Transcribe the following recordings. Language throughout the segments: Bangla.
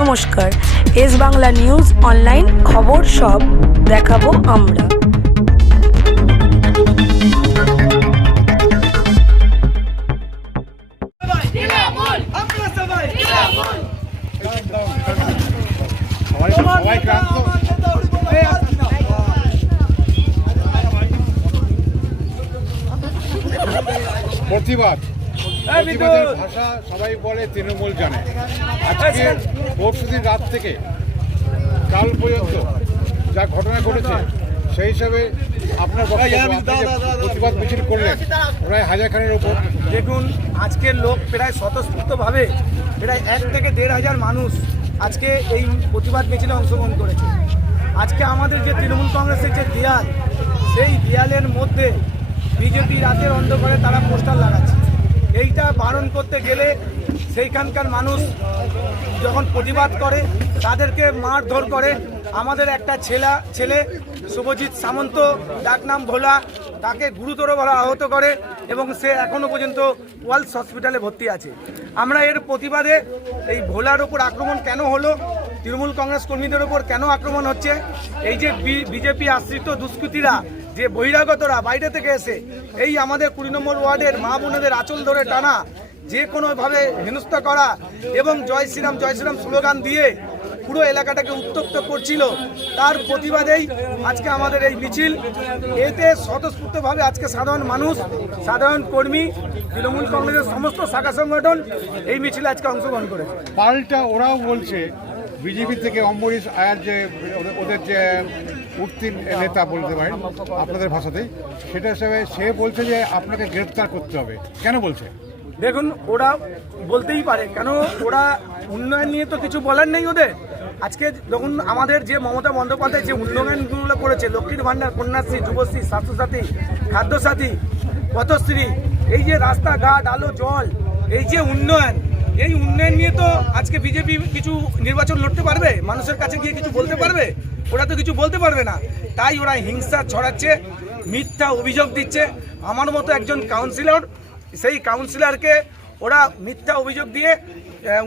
নমস্কার, এস বাংলা নিউজ অনলাইন খবর সব দেখাবো আমরা। প্রতিবাদের ভাষা সবাই বলে তৃণমূল জানে। আজকে পরশুদিন রাত থেকে কাল পর্যন্ত যা ঘটনা ঘটেছে সেই হিসাবে আপনার প্রতিবাদ মিছিল করলেন প্রায় হাজারখানের ওপর। দেখুন, আজকের লোক প্রায় স্বতঃস্ফূর্তভাবে প্রায় 1 থেকে 1,500 মানুষ আজকে এই প্রতিবাদ মিছিলে অংশগ্রহণ করেছে। আজকে আমাদের যে তৃণমূল কংগ্রেসের যে দেয়াল, সেই দেয়ালের মধ্যে বিজেপি রাতের অন্ধকারে তারা পোস্টার লাগাচ্ছে। এইটা বারণ করতে গেলে সেইখানকার মানুষ যখন প্রতিবাদ করে তাদেরকে মারধর করে। আমাদের একটা ছেলে শুভজিৎ সামন্ত, যার নাম ভোলা, তাকে গুরুতরভাবে আহত করে এবং সে এখনও পর্যন্ত ওয়ালস হসপিটালে ভর্তি আছে। আমরা এর প্রতিবাদে এই ভোলার ওপর আক্রমণ কেন হলো, তৃণমূল কংগ্রেস কর্মীদের ওপর কেন আক্রমণ হচ্ছে, এই যে বিজেপি আশ্রিত দুষ্কৃতীরা, যে বহিরাগতরা বাইরে থেকে এসে এই আমাদের 20 নম্বর ওয়ার্ডের মা বোনেদের আঁচল ধরে টানা, যে কোনোভাবে হেনস্থা করা এবং জয় শ্রীরাম স্লোগান দিয়ে পুরো এলাকাটাকে উত্তপ্ত করছিল, তার প্রতিবাদেই আজকে আমাদের এই মিছিল। এতে স্বতঃস্ফূর্তভাবে আজকে সাধারণ মানুষ, সাধারণ কর্মী, তৃণমূল কংগ্রেসের সমস্ত শাখা সংগঠন এই মিছিলে আজকে অংশগ্রহণ করেছে। পাল্টা ওরাও বলছে বিজেপি থেকে অম্বরীশ আয়ার যে ওদের যে উঠতি নেতা বলতে পারেন আপনাদের ভাষাতেই, সেটা হিসাবে সে বলছে যে আপনাকে গ্রেফতার করতে হবে। কেন বলছে? দেখুন, ওরা বলতেই পারে, কেন ওরা উন্নয়ন নিয়ে তো কিছু বলার নেই ওদের। আজকে যখন আমাদের যে মমতা বন্দ্যোপাধ্যায় যে উন্নয়নগুলো করেছে, লক্ষ্মীর ভাণ্ডার, কন্যাশ্রী, যুবশ্রী, স্বাস্থ্যসাথী, খাদ্যসাথী, পথশ্রী, এই যে রাস্তাঘাট, আলো জল, এই যে উন্নয়ন, এই উন্নয়ন নিয়ে তো আজকে বিজেপি কিছু নির্বাচন লড়তে পারবে? মানুষের কাছে গিয়ে কিছু বলতে পারবে? ওরা তো কিছু বলতে পারবে না। তাই ওরা হিংসা ছড়াচ্ছে, মিথ্যা অভিযোগ দিচ্ছে। আমার মতো একজন কাউন্সিলর, সেই কাউন্সিলরকে ওরা মিথ্যা অভিযোগ দিয়ে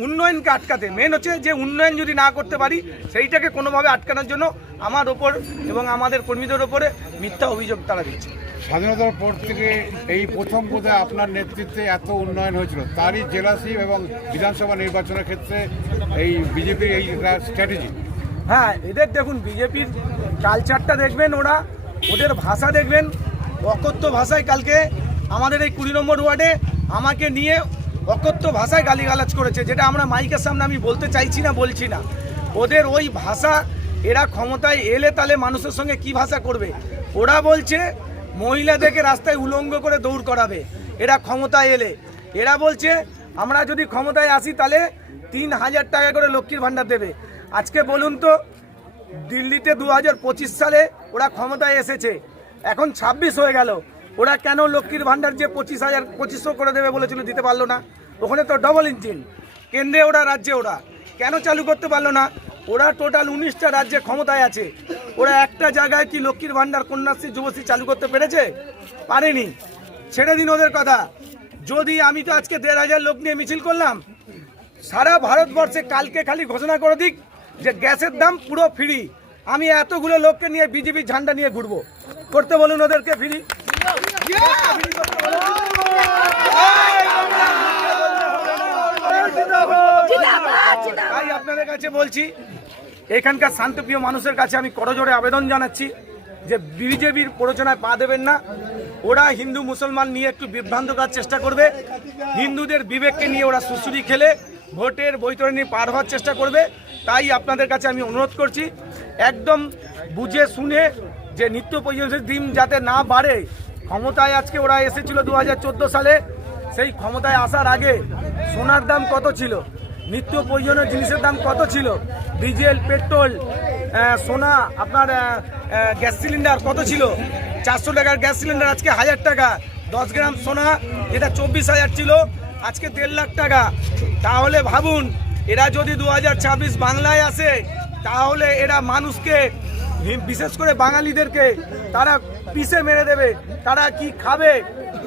উন্নয়নকে আটকাতে, মেন হচ্ছে যে উন্নয়ন যদি না করতে পারি সেইটাকে কোনোভাবে আটকানোর জন্য আমার ওপর এবং আমাদের কর্মীদের ওপরে মিথ্যা অভিযোগ তারা দিচ্ছে। স্বাধীনতার পর থেকে এই প্রথম বোধহয় আপনার নেতৃত্বে এত উন্নয়ন হয়েছিল, তারই জেলাসি এবং বিধানসভা নির্বাচনের ক্ষেত্রে এই বিজেপির এই স্ট্র্যাটেজি। হ্যাঁ, এদের দেখুন বিজেপির কালচারটা দেখবেন, ওদের ভাষা দেখবেন, অকথ্য ভাষায় কালকে আমাদের এই 20 নম্বর ওয়ার্ডে আমাকে নিয়ে অকথ্য ভাষায় গালিগালাজ করেছে, যেটা আমরা মাইকের সামনে আমি বলতে চাইছি না, বলছি না। ওদের ওই ভাষা, এরা ক্ষমতায় এলে তাহলে মানুষের সঙ্গে কি ভাষা করবে? ওরা বলছে মহিলাদেরকে রাস্তায় উলঙ্গ করে দৌড় করাবে এরা ক্ষমতায় এলে। এরা বলছে আমরা যদি ক্ষমতায় আসি তাহলে 3,000 টাকা করে লক্ষ্মীর ভাণ্ডার দেবে। আজকে বলুন তো, দিল্লিতে 2025 সালে ওরা ক্ষমতায় এসেছে, এখন 26 হয়ে গেল, ওরা কেন লক্ষ্মীর ভাণ্ডার যে 25,000 করে দেবে বলেছিল দিতে পারলো না? ওখানে তো ডবল ইঞ্জিন, কেন্দ্রে ওরা, রাজ্যে ওরা, কেন চালু করতে পারলো না? ওরা টোটাল 19টা রাজ্যে ক্ষমতায় আছে, ওরা একটা জায়গায় কি লক্ষ্মীর ভাণ্ডার, কন্যাশ্রী, যুবশ্রী চালু করতে পেরেছে? পারেনি। ছেড়ে দিন ওদের কথা। যদি আমি তো আজকে 1,500 লোক নিয়ে মিছিল করলাম, সারা ভারতবর্ষে কালকে খালি ঘোষণা করে দিক যে গ্যাসের দাম পুরো ফ্রি, আমি এতগুলো লোককে নিয়ে বিজেপির ঝান্ডা নিয়ে ঘুরবো। করতে বলুন ওদেরকে ফ্রি। তাই আপনাদের কাছে বলছি, এখানকার শান্তপ্রিয় মানুষের কাছে আমি করজোড়ে আবেদন জানাচ্ছি যে বিজেপির প্ররোচনায় পা দেবেন না। ওরা হিন্দু মুসলমান নিয়ে একটু বিভ্রান্ত করার চেষ্টা করবে, হিন্দুদের বিবেককে নিয়ে ওরা সুসুরি খেলে ভোটের বৈতরণী পার হওয়ার চেষ্টা করবে। তাই আপনাদের কাছে আমি অনুরোধ করছি, একদম বুঝে শুনে, যে নিত্য প্রয়োজনীয় দিন যাতে না বাড়ে। ক্ষমতায় আজকে ওরা এসেছিল 2014 সালে, সেই ক্ষমতায় আসার আগে সোনার দাম কত ছিল, নিত্য প্রয়োজনীয় জিনিসের দাম কত ছিল, ডিজেল, পেট্রোল, সোনা, আপনার গ্যাস সিলিন্ডার কত ছিল? 400 টাকার গ্যাস সিলিন্ডার আজকে 1000 টাকা। 10 গ্রাম সোনা যেটা 24,000 ছিল আজকে 1.5 লাখ টাকা। তাহলে ভাবুন, এরা যদি 2026 বাংলায় আসে, তাহলে এরা মানুষকে, বিশেষ করে বাঙালিদেরকে তারা পিষে মেরে দেবে। তারা কি খাবে,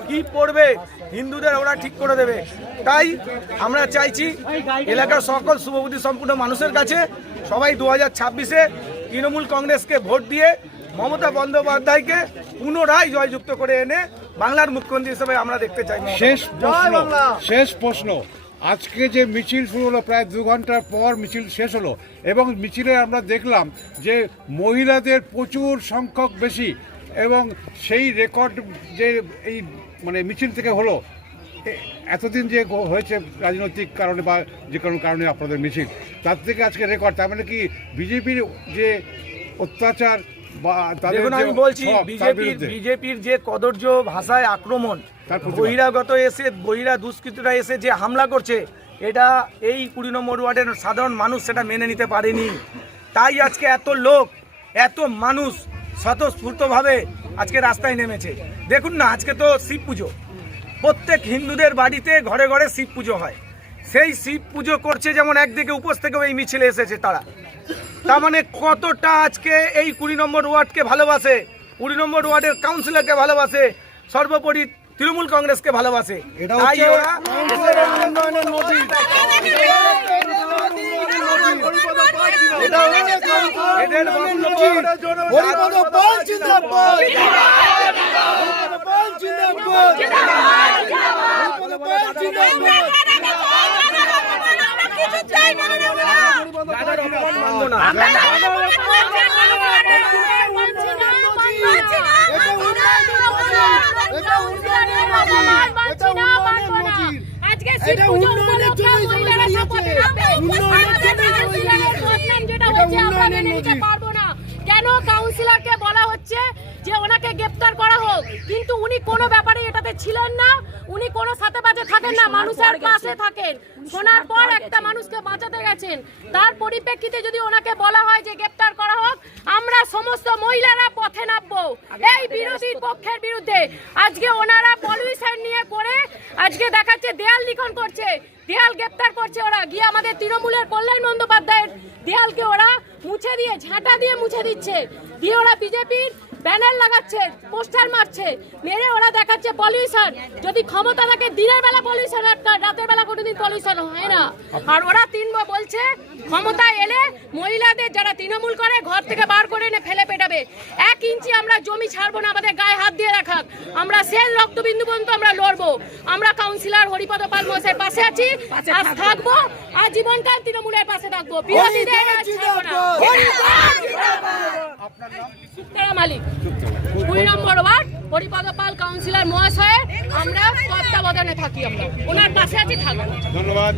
কি পড়বে, হিন্দুদের ওরা ঠিক করে দেবে। তাই আমরা চাইছি এলাকার সকল শুভবুদ্ধি সম্পূর্ণ মানুষের কাছে সবাই 2026-এ তৃণমূল কংগ্রেসকে ভোট দিয়ে মমতা বন্দ্যোপাধ্যায়কে পুনরায় জয়যুক্ত করে এনে বাংলার মুখ্যমন্ত্রী হিসেবে আমরা দেখতে চাই। শেষ প্রশ্ন, আজকে যে মিছিল শুরু হলো প্রায় 2 ঘন্টার পর মিছিল শেষ হলো এবং মিছিলে আমরা দেখলাম যে মহিলাদের প্রচুর সংখ্যক বেশি এবং সেই রেকর্ড যে এই মানে মিছিল থেকে হলো এতদিন যে হয়েছে রাজনৈতিক কারণে বা যে কোনো কারণে আপনাদের মিছিল, তার থেকে আজকে রেকর্ড। তার মানে কি বিজেপির যে অত্যাচার বা দেখুন আমি বলছি বিজেপির যে কদর্য ভাষায় আক্রমণ, বহিরা দুষ্কৃতীরা এসে যে হামলা করছে, এটা এই 20 নম্বর ওয়ার্ডের সাধারণ মানুষ সেটা মেনে নিতে পারেনি। তাই আজকে এত লোক, এত মানুষ স্বতঃস্ফূর্তভাবে আজকে রাস্তায় নেমেছে। দেখুন না, আজকে তো শিব পুজো, প্রত্যেক হিন্দুদের বাড়িতে ঘরে ঘরে শিব পুজো হয়। সেই শিব পুজো করছে যেমন একদিকে উপোস থেকেও এই মিছিলে এসেছে তারা। তার মানে কতটা আজকে এই 20 নম্বর ওয়ার্ডকে ভালোবাসে, 20 নম্বর ওয়ার্ডের কাউন্সিলরকে ভালোবাসে, সর্বোপরি তৃণমূল কংগ্রেসকে ভালোবাসে। তাই ওরা কেন কাউন্সিলরকে বলা হচ্ছে যে ওনাকে গ্রেফতার করা হোক, কিন্তু উনি কোনো ব্যাপারে এটাতে ছিলেন না, উনি কোনো সাথে পাশে থাকেন না, মানুষের পাশে থাকেন। শোনার পর একটা মানুষকে বাঁচাতে গেছেন, তার পরিপ্রেক্ষিতে যদি ওনাকে বলা হয় যে গ্রেফতার করা হোক, আমরা সমস্ত মহিলারা পথে নামবো এই বিরোধীর পক্ষের বিরুদ্ধে। আজকে ওনারা পলিউশন নিয়ে করে আজকে দেখাচ্ছে দেয়াল লিখন করছে, দেয়াল গ্রেফতার করছে ওরা গিয়ে আমাদের তৃণমূলের কল্যাণ বন্দ্যোপাধ্যায়ের দেয়ালকে ওরা মুছে দিয়ে ঝাঁটা দিয়ে মুছে দিচ্ছে, দিয়ে ওরা বিজেপির ব্যানার লাগাচ্ছে, পোস্টার মারছে, মেরে ওরা দেখাচ্ছে পলিউশন। যদি ক্ষমতা থাকে দিনের বেলা পলিউশন আটকা, রাতের বেলা কোনোদিন পলিউশন হয় না। আর ওরা বলছে ক্ষমতায় এলে মহিলাদের যারা তৃণমূল করে ঘর থেকে বার করে এনে ফেলে পেটাবে। 1 ইঞ্চি আমরা জমি ছাড়বো না, আমাদের গায়ে হাত দিয়ে রাখাক, আমরা শেষ রক্তবিন্দু পর্যন্ত আমরা লড়বো। আমরা কাউন্সিলর হরিপদ পাল মহাশয়ের পাশে আছি, আজ থাকবো, আজীবনকাল তৃণমূলের পাশে থাকবো, বিরোধীদের ছাড়বো না। সুপ্তরা মালিক, 20 নম্বর ওয়ার্ড, হরিপদ পাল কাউন্সিলর মহাশয়ের আমরা তত্ত্বাবধানে থাকি, আমরা ওনার পাশে আছি, থাকবো। ধন্যবাদ।